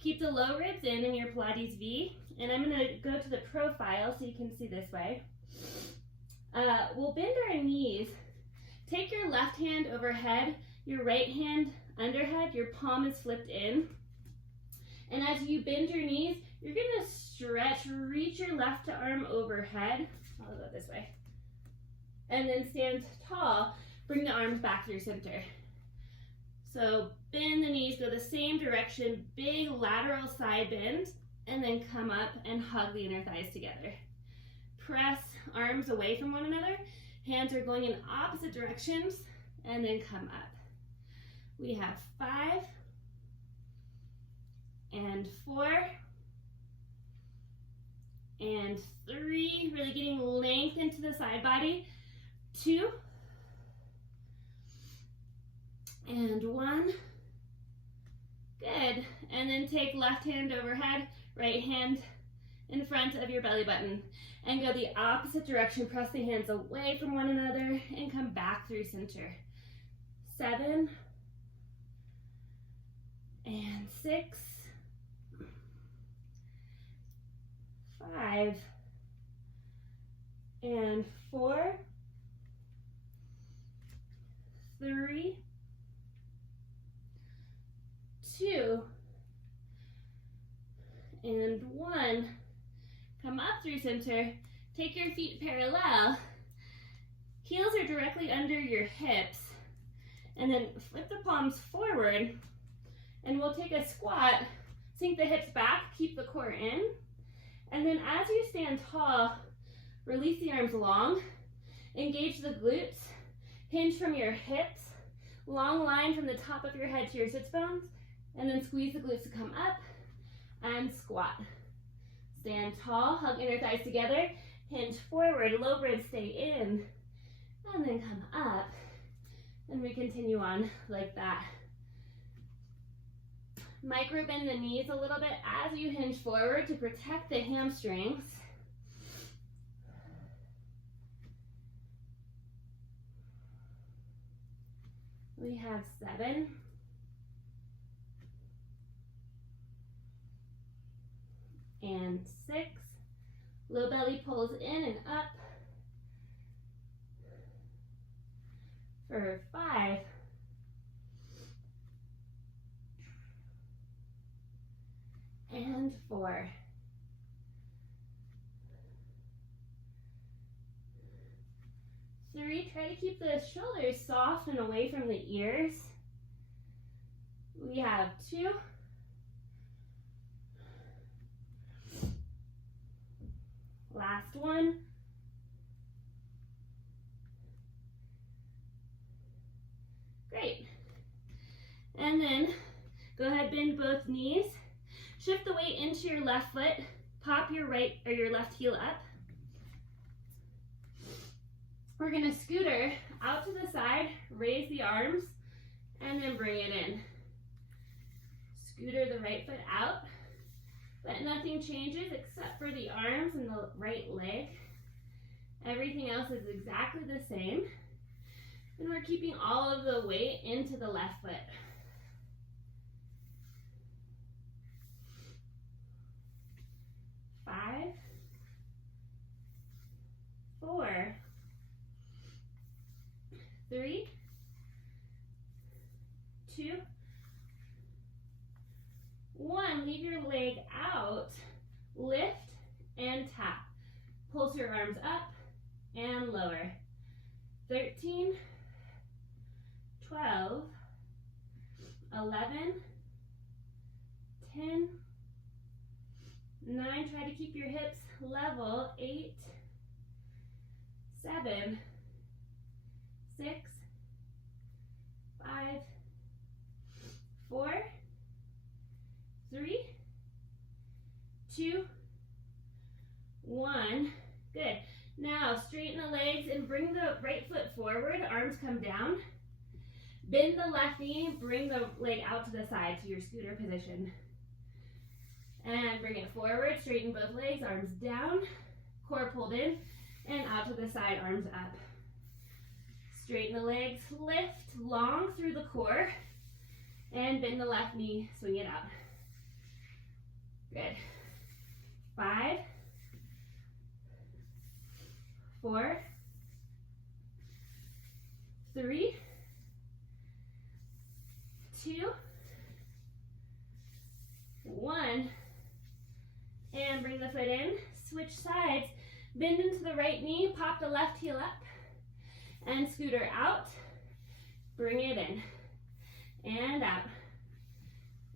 Keep the low ribs in your Pilates V, and I'm gonna go to the profile so you can see this way. We'll bend our knees. Take your left hand overhead, your right hand underhead, your palm is flipped in. And as you bend your knees, you're gonna stretch, reach your left arm overhead. I'll go this way. And then stand tall, bring the arms back through center. So bend the knees, go the same direction, big lateral side bend, and then come up and hug the inner thighs together. Press arms away from one another, hands are going in opposite directions, and then come up. We have 5 and 4 and 3, really getting length into the side body, 2 and 1, good, and then take left hand overhead, right hand in front of your belly button, and go the opposite direction, press the hands away from one another, and come back through center. 7 and 6, 5 and 4, 3, 2 and 1. Come up through center. Take your feet parallel. Heels are directly under your hips. And then flip the palms forward. And we'll take a squat. Sink the hips back, keep the core in. And then as you stand tall, release the arms long. Engage the glutes. Hinge from your hips. Long line from the top of your head to your sits bones. And then squeeze the glutes to come up and squat. Stand tall, hug inner thighs together, hinge forward, low ribs stay in, and then come up. And we continue on like that. Micro bend the knees a little bit as you hinge forward to protect the hamstrings. We have 7. And 6, low belly pulls in and up for 5, and 4, 3, try to keep the shoulders soft and away from the ears. We have 2, last one. Great. And then go ahead, bend both knees. Shift the weight into your left foot. Pop your right or your left heel up. We're gonna scooter out to the side, raise the arms, and then bring it in. Scooter the right foot out. But nothing changes except for the arms and the right leg. Everything else is exactly the same. And we're keeping all of the weight into the left foot. 5, 4, 3, 2, 1, leave your leg out, lift and tap. Pulse your arms up and lower. 13, 12, 11, 10, 9, try to keep your hips level. 8, 7, 6, 5, 4, 3, 2, 1. Good. Now straighten the legs and bring the right foot forward. Arms come down. Bend the left knee. Bring the leg out to the side to your scooter position. And bring it forward. Straighten both legs. Arms down. Core pulled in. And out to the side. Arms up. Straighten the legs. Lift long through the core. And bend the left knee. Swing it out. Good. 5, 4, 3, 2, 1. And bring the foot in. Switch sides. Bend into the right knee. Pop the left heel up. And scooter out. Bring it in. And out.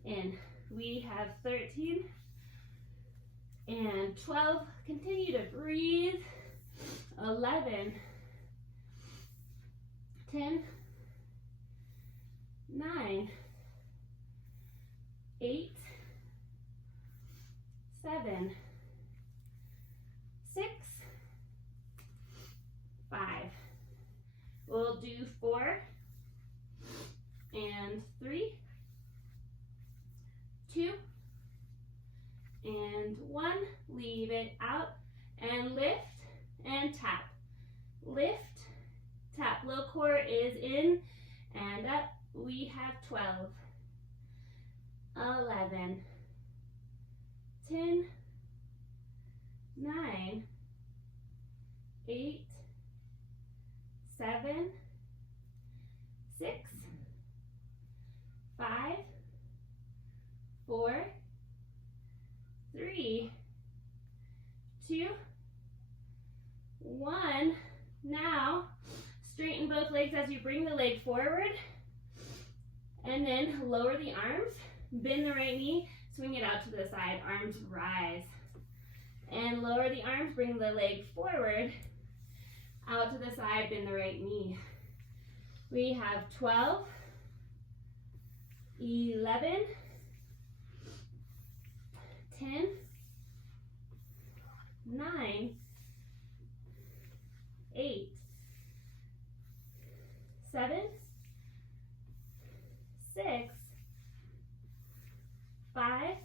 In. We have 13 and 12. Continue to breathe. 11, 10, 9, 8, 7, 6, 5. We'll do 4 and 3, 2, and 1. Leave it out and lift and tap. Lift, tap. Low core is in and up. We have 12, 11, 10, 9, 8, 7, 6, 5, 4, 3, 2, 1. Now, straighten both legs as you bring the leg forward. And then lower the arms. Bend the right knee. Swing it out to the side. Arms rise. And lower the arms. Bring the leg forward. Out to the side. Bend the right knee. We have 12, 11, 10, 9, 8, 7, 6, 5,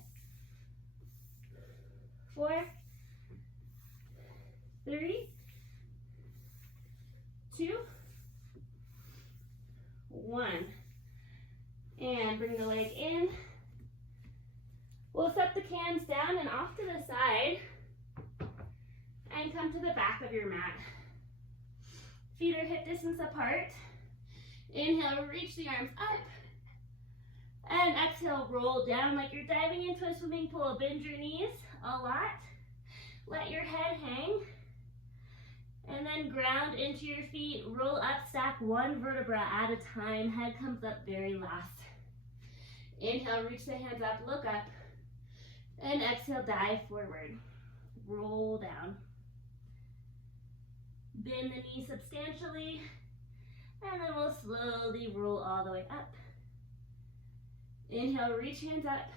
4, 3, 2, 1. And bring the leg in. We'll set the cans down and off to the side and come to the back of your mat. Feet are hip distance apart. Inhale, reach the arms up. And exhale, roll down like you're diving into a swimming pool. Bend your knees a lot. Let your head hang. And then ground into your feet. Roll up, stack one vertebra at a time. Head comes up very last. Inhale, reach the hands up, look up. And exhale, dive forward. Roll down. Bend the knee substantially. And then we'll slowly roll all the way up. Inhale, reach hands up.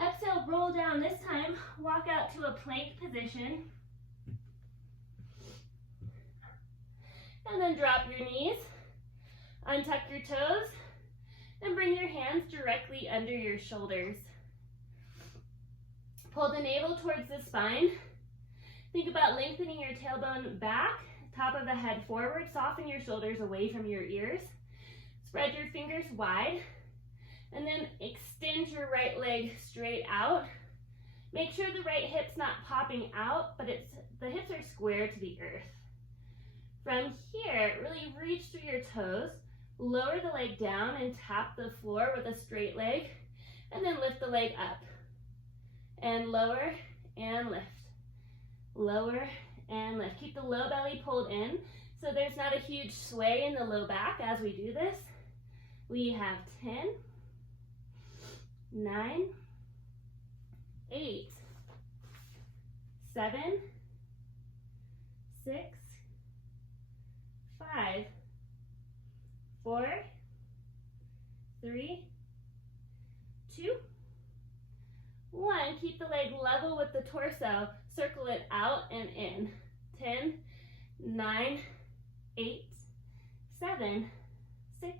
Exhale, roll down. This time, walk out to a plank position. And then drop your knees. Untuck your toes. And bring your hands directly under your shoulders. Pull the navel towards the spine. Think about lengthening your tailbone back, top of the head forward. Soften your shoulders away from your ears. Spread your fingers wide. And then extend your right leg straight out. Make sure the right hip's not popping out, but the hips are square to the earth. From here, really reach through your toes. Lower the leg down and tap the floor with a straight leg. And then lift the leg up. And lower and lift. Lower and lift. Keep the low belly pulled in so there's not a huge sway in the low back as we do this. We have 10, 9, 8, 7, 6, 5, 4, 3, 2, 1. Keep the leg level with the torso. Circle it out and in. 10, 9, 8, 7, 6,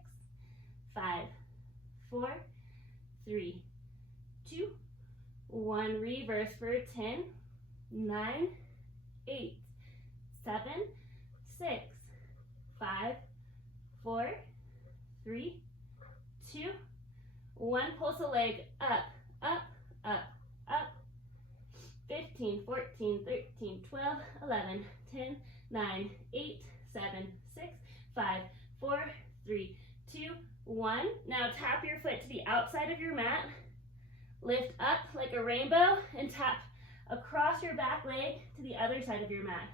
5, 4, 3, 2, 1. Reverse for 10, 9, 8, 7, 6, 5, 4, 3, 2, 1. Pulse the leg up, up, up, 15, 14, 13, 12, 11, 10, 9, 8, 7, 6, 5, 4, 3, 2, 1. Now tap your foot to the outside of your mat. Lift up like a rainbow and tap across your back leg to the other side of your mat.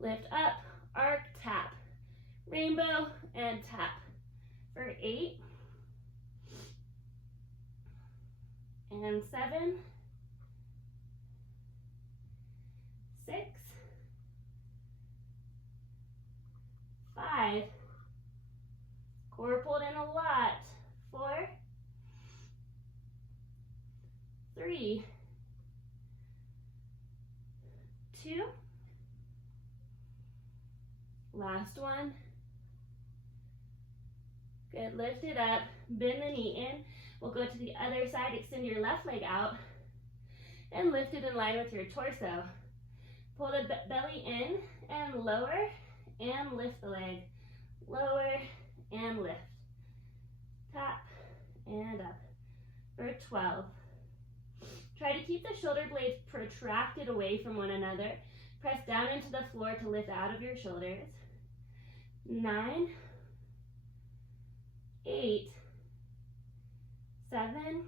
Lift up, arc, tap, rainbow, and tap. For 8, and 7, 6, 5, core pulled in a lot, 4, 3, 2, last one. Good, lift it up, bend the knee in. We'll go to the other side, extend your left leg out, and lift it in line with your torso. Pull the belly in and lower, and lift the leg. Lower and lift. Tap and up. For 12. Try to keep the shoulder blades protracted away from one another. Press down into the floor to lift out of your shoulders. 9, 8, 7,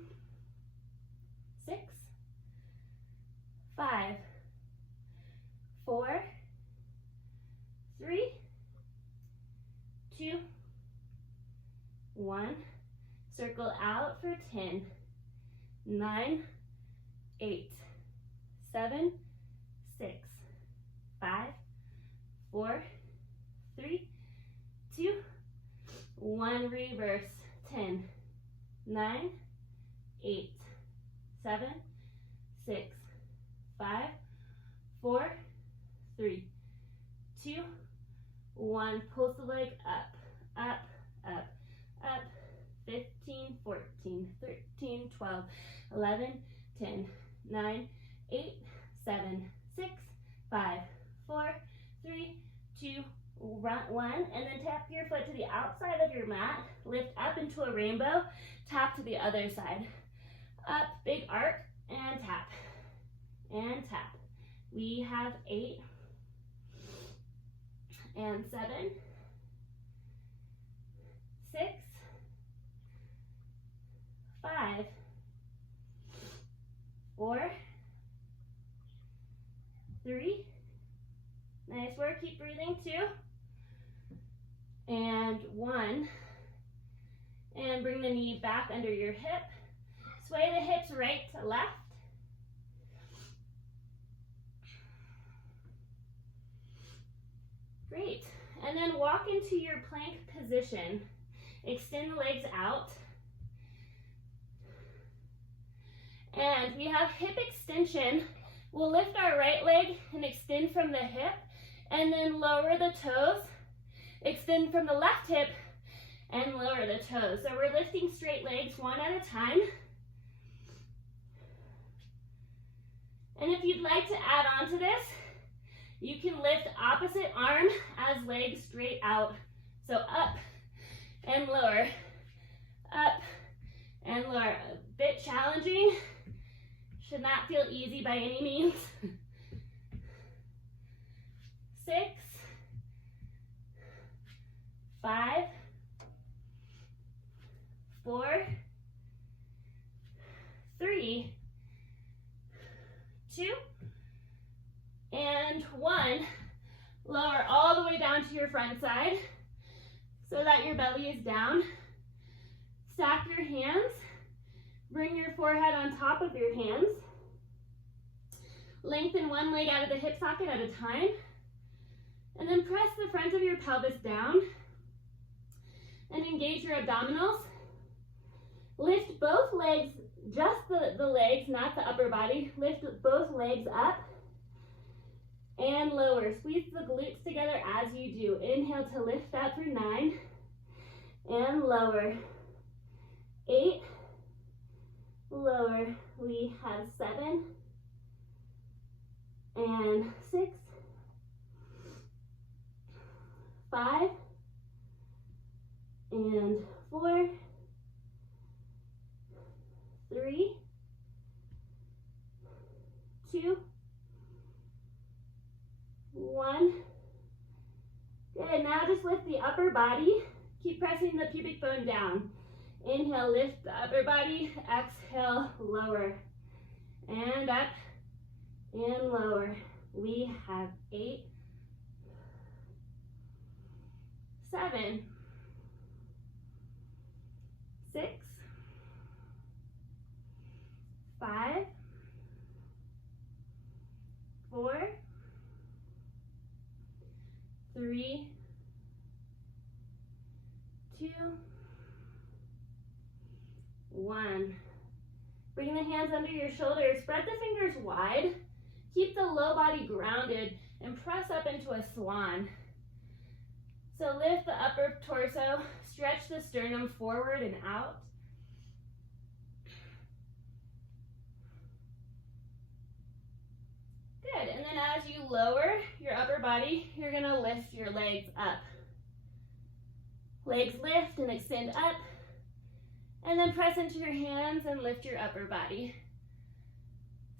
6, 5, 4, 3, 2, 1. Circle out for 10, 9, 8, 7, 6, 5, 4, 3, 2, 1. Reverse. 10, 9, 8, 7, 6, 5, 4, 3, 2, 1. Pulse the leg up, up, up, up. 15, 14, 13, 12, 11, 10, 9, 8, 7, 6, 5, 4, 3, 2, 1, and then tap your foot to the outside of your mat, lift up into a rainbow, tap to the other side, up, big arc, and tap, and tap. We have 8, and 7, 6, 5, 4, 3, nice work, keep breathing, 2, and 1, and bring the knee back under your hip, sway the hips right to left, great, and then walk into your plank position, extend the legs out, and we have hip extension. We'll lift our right leg and extend from the hip, and then lower the toes, extend from the left hip, and lower the toes. So we're lifting straight legs one at a time. And if you'd like to add on to this, you can lift opposite arm as legs straight out. So up and lower, up and lower. A bit challenging. Should not feel easy by any means. 6, 5, 4, 3, 2, and 1. Lower all the way down to your front side so that your belly is down. Stack your hands. Bring your forehead on top of your hands. Lengthen one leg out of the hip socket at a time. And then press the front of your pelvis down. And engage your abdominals. Lift both legs, just the legs, not the upper body. Lift both legs up and lower. Squeeze the glutes together as you do. Inhale to lift up for 9 and lower. 8, lower. We have 7 and 6, 5 and 4, 3, 2, 1. Good, now just lift the upper body. Keep pressing the pubic bone down. Inhale, lift the upper body. Exhale, lower. And up and lower. We have 8, 7, 6, 5, 4, 3, 2, 1. Bring the hands under your shoulders. Spread the fingers wide. Keep the low body grounded and press up into a swan. So lift the upper torso, stretch the sternum forward and out. Good, and then as you lower your upper body, you're gonna lift your legs up. Legs lift and extend up, and then press into your hands and lift your upper body.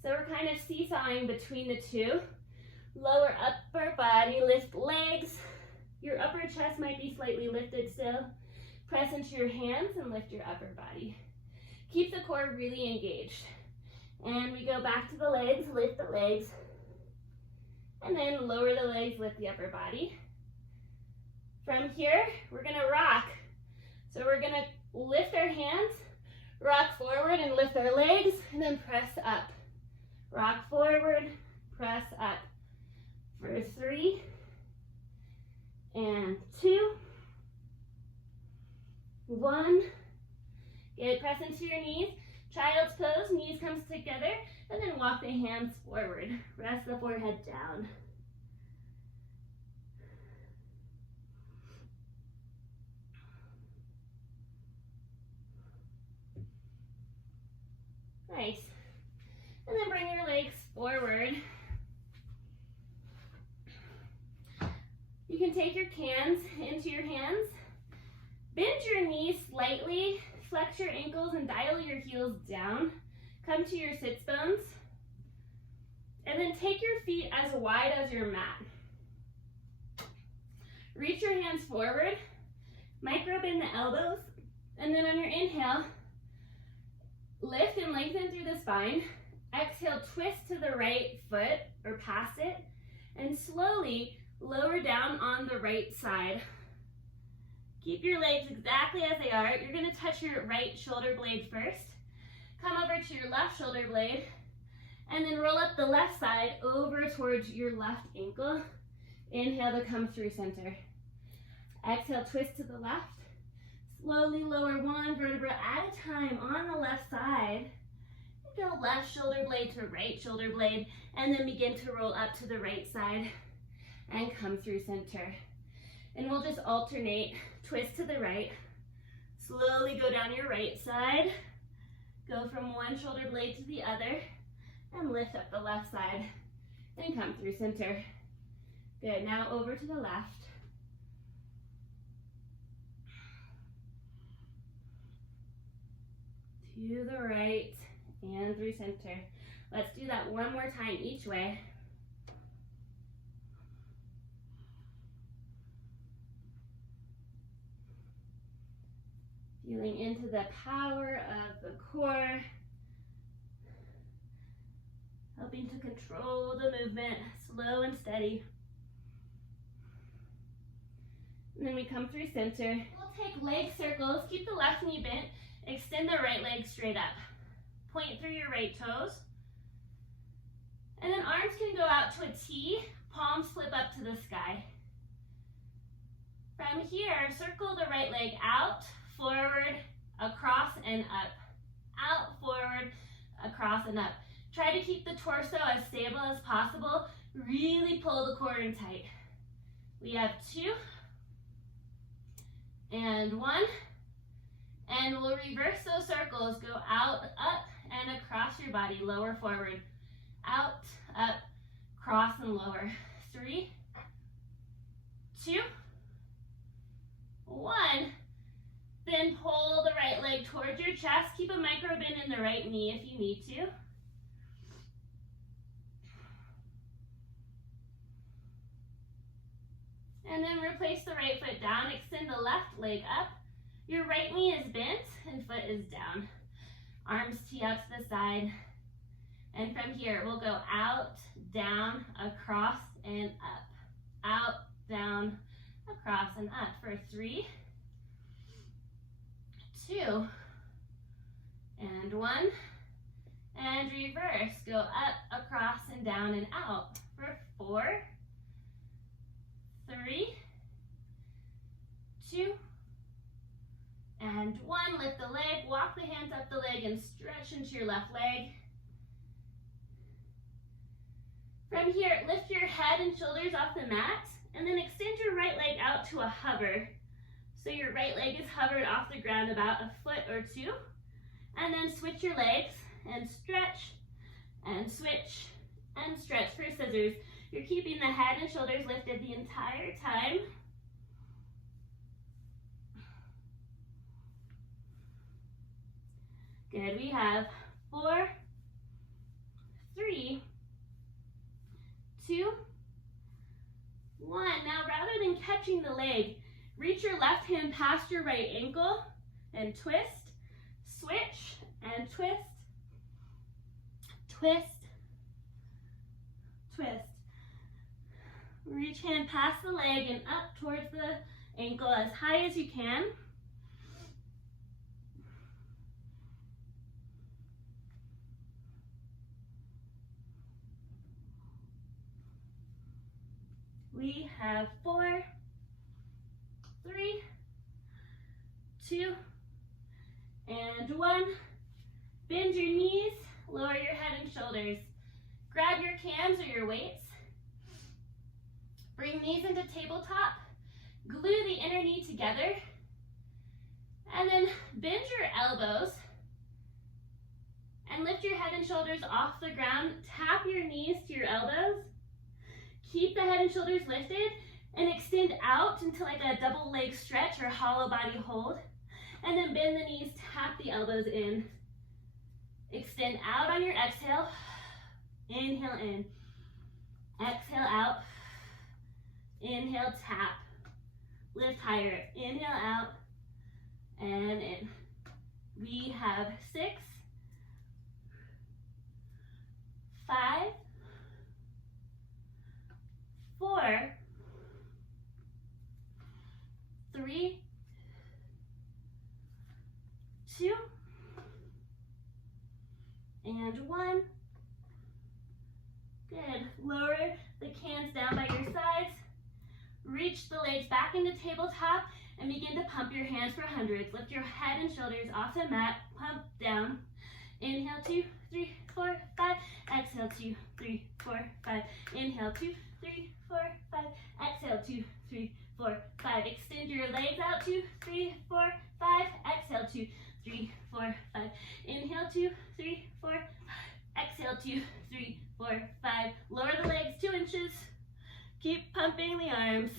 So we're kind of seesawing between the two. Lower upper body, lift legs. Your upper chest might be slightly lifted still. Press into your hands and lift your upper body. Keep the core really engaged. And we go back to the legs, lift the legs. And then lower the legs, lift the upper body. From here, we're gonna rock. So we're gonna lift our hands, rock forward and lift our legs, and then press up. Rock forward, press up. For 3, and 2, 1. Good, press into your knees. Child's pose, knees comes together, and then walk the hands forward. Rest the forehead down. Nice. And then bring your legs forward. You can take your cans into your hands. Bend your knees slightly, flex your ankles and dial your heels down. Come to your sits bones. And then take your feet as wide as your mat. Reach your hands forward, micro bend the elbows, and then on your inhale, lift and lengthen through the spine. Exhale, twist to the right foot or past it, and slowly lower down on the right side. Keep your legs exactly as they are. You're gonna touch your right shoulder blade first. Come over to your left shoulder blade, and then roll up the left side over towards your left ankle. Inhale to come through center. Exhale, twist to the left. Slowly lower one vertebra at a time on the left side. Go left shoulder blade to right shoulder blade, and then begin to roll up to the right side and come through center. And we'll just alternate, twist to the right, slowly go down your right side, go from one shoulder blade to the other, and lift up the left side, and come through center. Good, now over to the left. To the right, and through center. Let's do that one more time each way. Feeling into the power of the core. Helping to control the movement, slow and steady. And then we come through center. We'll take leg circles, keep the left knee bent, extend the right leg straight up. Point through your right toes. And then arms can go out to a T, palms flip up to the sky. From here, circle the right leg out, forward, across and up. Out, forward, across and up. Try to keep the torso as stable as possible. Really pull the core in tight. We have 2 and 1. And we'll reverse those circles. Go out, up, and across your body. Lower, forward. Out, up, cross, and lower. 3, 2, 1. Then pull the right leg towards your chest. Keep a micro bend in the right knee if you need to. And then replace the right foot down. Extend the left leg up. Your right knee is bent and foot is down. Arms tee out to the side. And from here, we'll go out, down, across, and up. Out, down, across, and up for 3, 2, and 1. And reverse. Go up, across, and down, and out for 4, 3, 2, and 1. Lift the leg, walk the hands up the leg, and stretch into your left leg. From here, lift your head and shoulders off the mat, and then extend your right leg out to a hover. So your right leg is hovered off the ground about a foot or 2. And then switch your legs and stretch, and switch, and stretch for scissors. You're keeping the head and shoulders lifted the entire time. Good, we have 4, 3, 2, 1. Now rather than catching the leg, reach your left hand past your right ankle and twist, switch, and twist, twist, twist. Reach hand past the leg and up towards the ankle as high as you can. We have 4, 3, 2, and 1. Bend your knees, lower your head and shoulders. Grab your cans or your weights. Bring knees into tabletop. Glue the inner knee together. And then bend your elbows. And lift your head and shoulders off the ground. Tap your knees to your elbows. Keep the head and shoulders lifted and extend out into like a double leg stretch or hollow body hold. And then bend the knees, tap the elbows in. Extend out on your exhale. Inhale in. Exhale out. Inhale, tap. Lift higher. Inhale out and in. We have 6, 5, 4, 3, 2, and 1. Good. Lower the cans down by your sides. Reach the legs back into tabletop and begin to pump your hands for hundreds. Lift your head and shoulders off the mat. Pump down. Inhale, 2, 3, 4, 5. Exhale, 2, 3, 4, 5. Inhale, 2, 3, 4, 5. Exhale, 2, 3, 4, 5. Extend your legs out, 2, 3, 4, 5. Exhale, 2, 3, 4, 5. Inhale, 2, 3, 4. Exhale, 2, 3, 4, 5. Lower the legs 2 inches. Keep pumping the arms.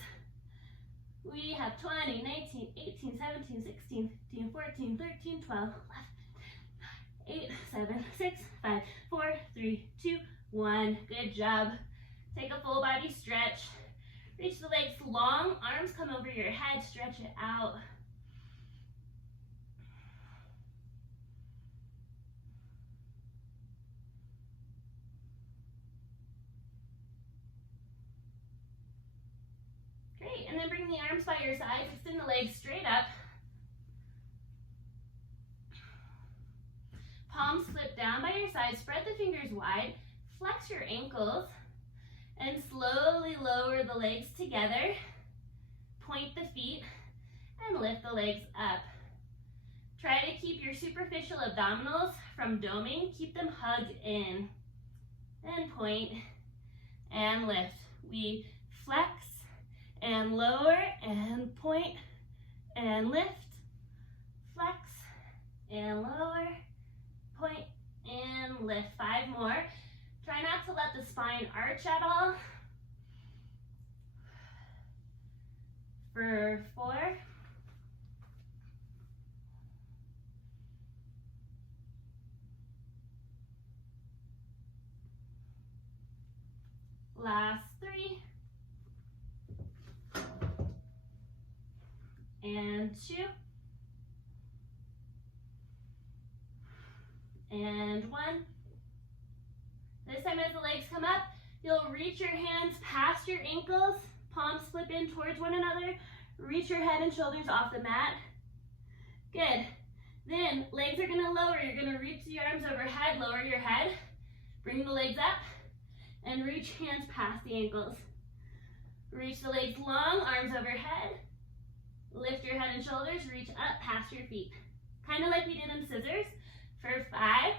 We have 20, 19, 18, 17, 16, 15, 14, 13, 12, 11, 8, 7, 6, 5, 4, 3, 2, 1. Good job. Take a full body stretch. Reach the legs long, arms come over your head, stretch it out. Great, and then bring the arms by your sides, extend the legs straight up. Palms flip down by your sides, spread the fingers wide, flex your ankles, and slowly lower the legs together. Point the feet and lift the legs up. Try to keep your superficial abdominals from doming. Keep them hugged in. And point and lift. We flex and lower and point and lift. Flex and lower, point and lift. 5 more. Try not to let the spine arch at all. For 4. Last 3. and 2, and 1. This time as the legs come up, you'll reach your hands past your ankles, palms flip in towards one another, reach your head and shoulders off the mat. Good. Then legs are gonna lower, you're gonna reach the arms overhead, lower your head, bring the legs up, and reach hands past the ankles. Reach the legs long, arms overhead, lift your head and shoulders, reach up past your feet. Kind of like we did in scissors for 5,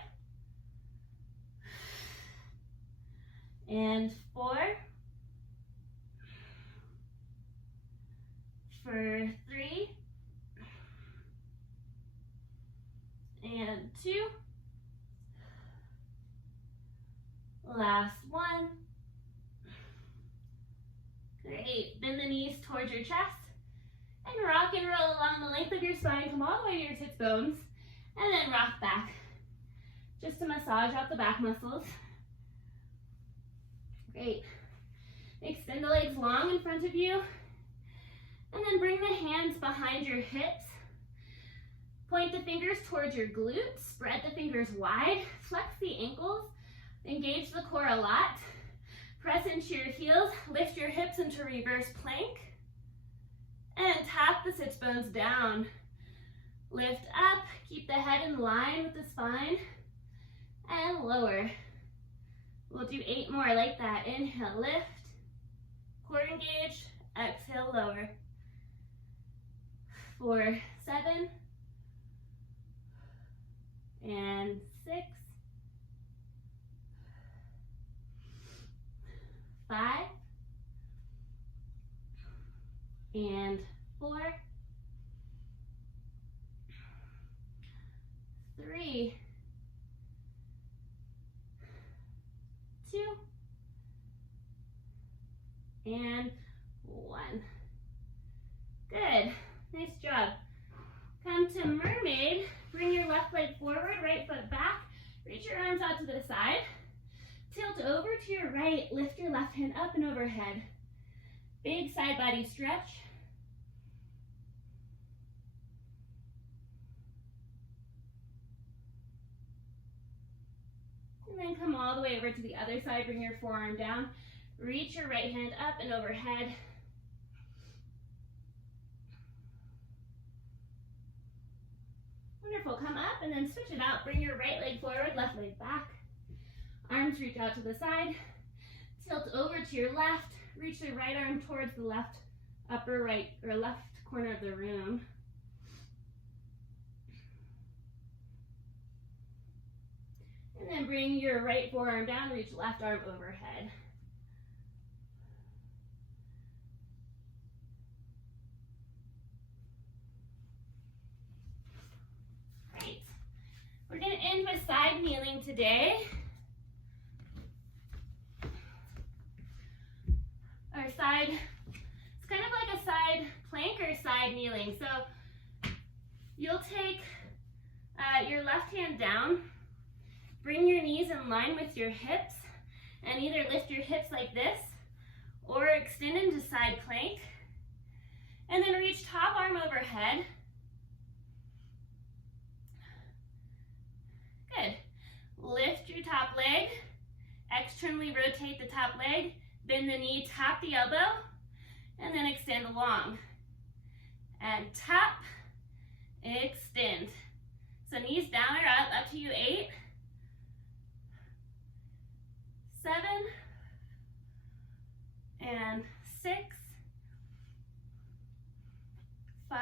and 4, for 3, and 2, last 1. Great, bend the knees towards your chest, and rock and roll along the length of your spine, come all the way to your sits bones, and then rock back, just to massage out the back muscles. Great. Extend the legs long in front of you, and then bring the hands behind your hips. Point the fingers towards your glutes, spread the fingers wide, flex the ankles, engage the core a lot. Press into your heels, lift your hips into reverse plank, and tap the sits bones down. Lift up, keep the head in line with the spine, and lower. We'll do 8 more like that. Inhale, lift, core engaged, exhale, lower. For 7, and 6, 5, and 4, 3, 2, and 1. Good. Nice job. Come to mermaid. Bring your left leg forward, right foot back. Reach your arms out to the side. Tilt over to your right. Lift your left hand up and overhead. Big side body stretch. And then come all the way over to the other side. Bring your forearm down. Reach your right hand up and overhead. Wonderful. Come up and then switch it out. Bring your right leg forward, left leg back. Arms reach out to the side. Tilt over to your left. Reach the right arm towards the left upper right or left corner of the room. And then bring your right forearm down, reach left arm overhead. Great. We're going to end with side kneeling today. Our side, it's kind of like a side plank or side kneeling. So you'll take your left hand down, bring your knees in line with your hips, and either lift your hips like this or extend into side plank. And then reach top arm overhead. Good. Lift your top leg, externally rotate the top leg, bend the knee, tap the elbow, and then extend along. And tap, extend. So knees down or up to you. 8, 7, and 6, 5,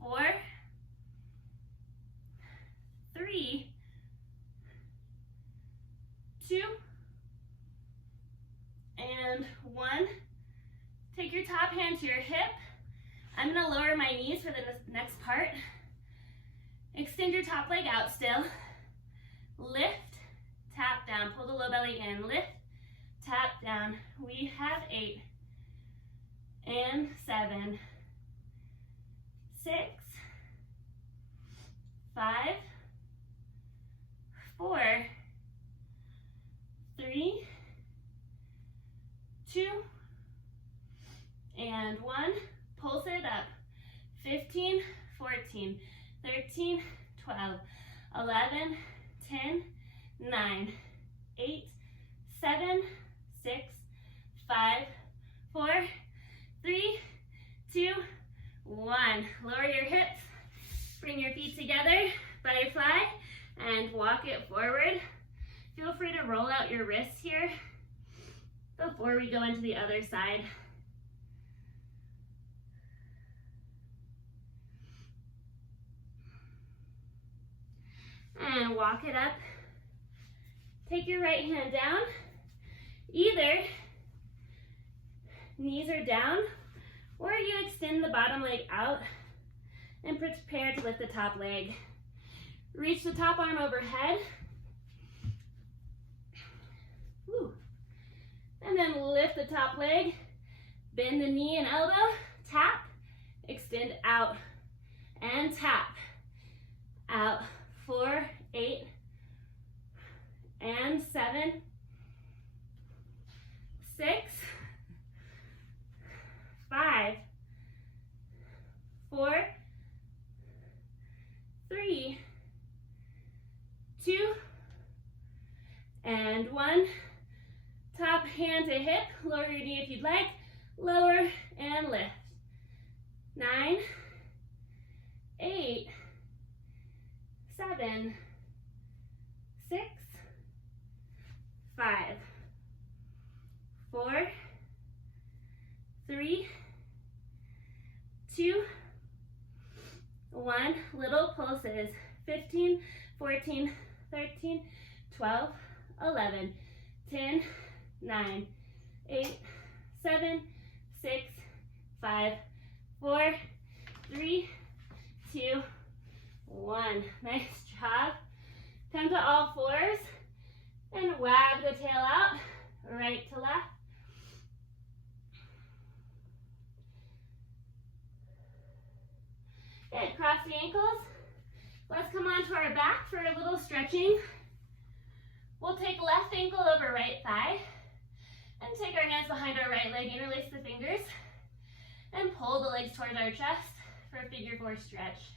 4, 3, 2, and 1. Take your top hand to your hip. I'm going to lower my knees for the next part. Extend your top leg out still. Lift, tap down, pull the low belly in, lift, tap down. We have 8, and 7, 6, 5, 4, 3, 2, and and 1. Pulse it up. 15, 14, 13, 12, 11, 10, 9, 8, 7, 6, 5, 4, 3, 2, 1. Lower your hips, bring your feet together, butterfly, and walk it forward. Feel free to roll out your wrists here before we go into the other side. And walk it up. Take your right hand down. Either knees are down, or you extend the bottom leg out and prepare to lift the top leg. Reach the top arm overhead. Woo. And then lift the top leg. Bend the knee and elbow. Tap. Extend out. And tap. Out. 4, 8, and 7, 6, 5, 4, 3, 2, and 1. Top hand to hip. Lower your knee if you'd like. Lower and lift. 9, 8, 7, 6, 5, 4, 3, 2, 1. Little pulses. 15, 14, 13, 12, 11, 10, 9, 8, 7, 6, 5, 4, 3, 2, 1. Nice job. Come to all fours and wag the tail out, right to left. Good, cross the ankles. Let's come onto our back for a little stretching. We'll take left ankle over right thigh and take our hands behind our right leg, interlace the fingers, and pull the legs towards our chest for a figure 4 stretch.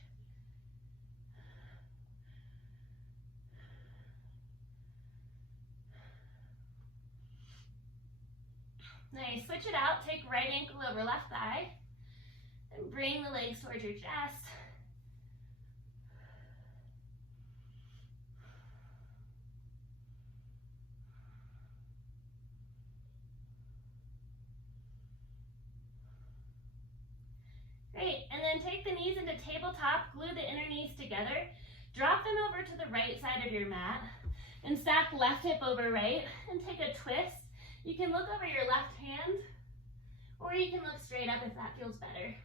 Nice, switch it out, take right ankle over left thigh, and bring the legs towards your chest. Great, and then take the knees into tabletop, glue the inner knees together, drop them over to the right side of your mat, and stack left hip over right, and take a twist. You can look over your left hand, or you can look straight up if that feels better.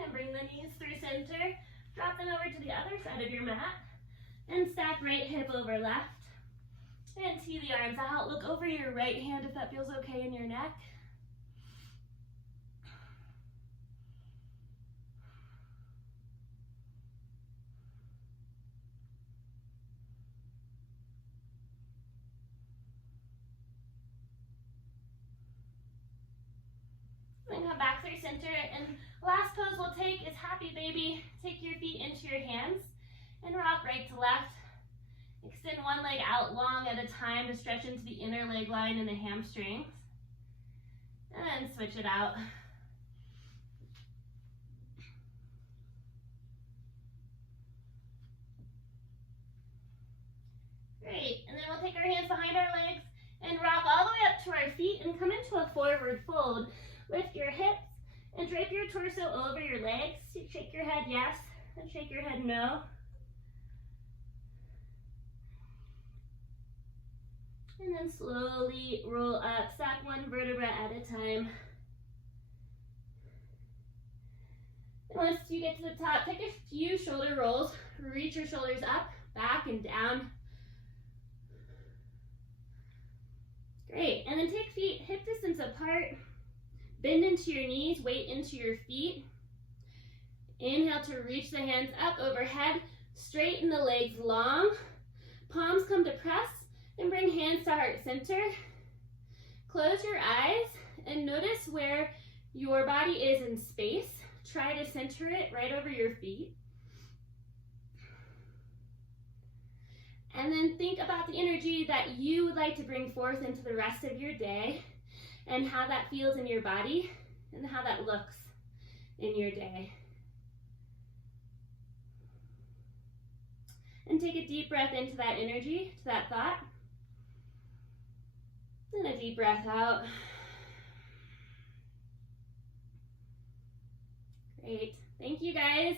And bring the knees through center, drop them over to the other side of your mat, and stack right hip over left, and tee the arms out. Look over your right hand if that feels okay in your neck. Then come back through center, and last pose we'll take is happy baby. Take your feet into your hands and rock right to left. Extend one leg out long at a time to stretch into the inner leg line and the hamstrings. And then switch it out. Great, and then we'll take our hands behind our legs and rock all the way up to our feet and come into a forward fold. Lift your hips and drape your torso over your legs. Shake your head yes and shake your head no. And then slowly roll up, stack one vertebra at a time. And once you get to the top, take a few shoulder rolls. Reach your shoulders up, back, and down. Great, and then take feet hip distance apart. Bend into your knees, weight into your feet. Inhale to reach the hands up overhead, straighten the legs long, palms come to press, and bring hands to heart center. Close your eyes and notice where your body is in space. Try to center it right over your feet. And then think about the energy that you would like to bring forth into the rest of your day and how that feels in your body and how that looks in your day. And take a deep breath into that energy, to that thought. And a deep breath out. Great. Thank you, guys.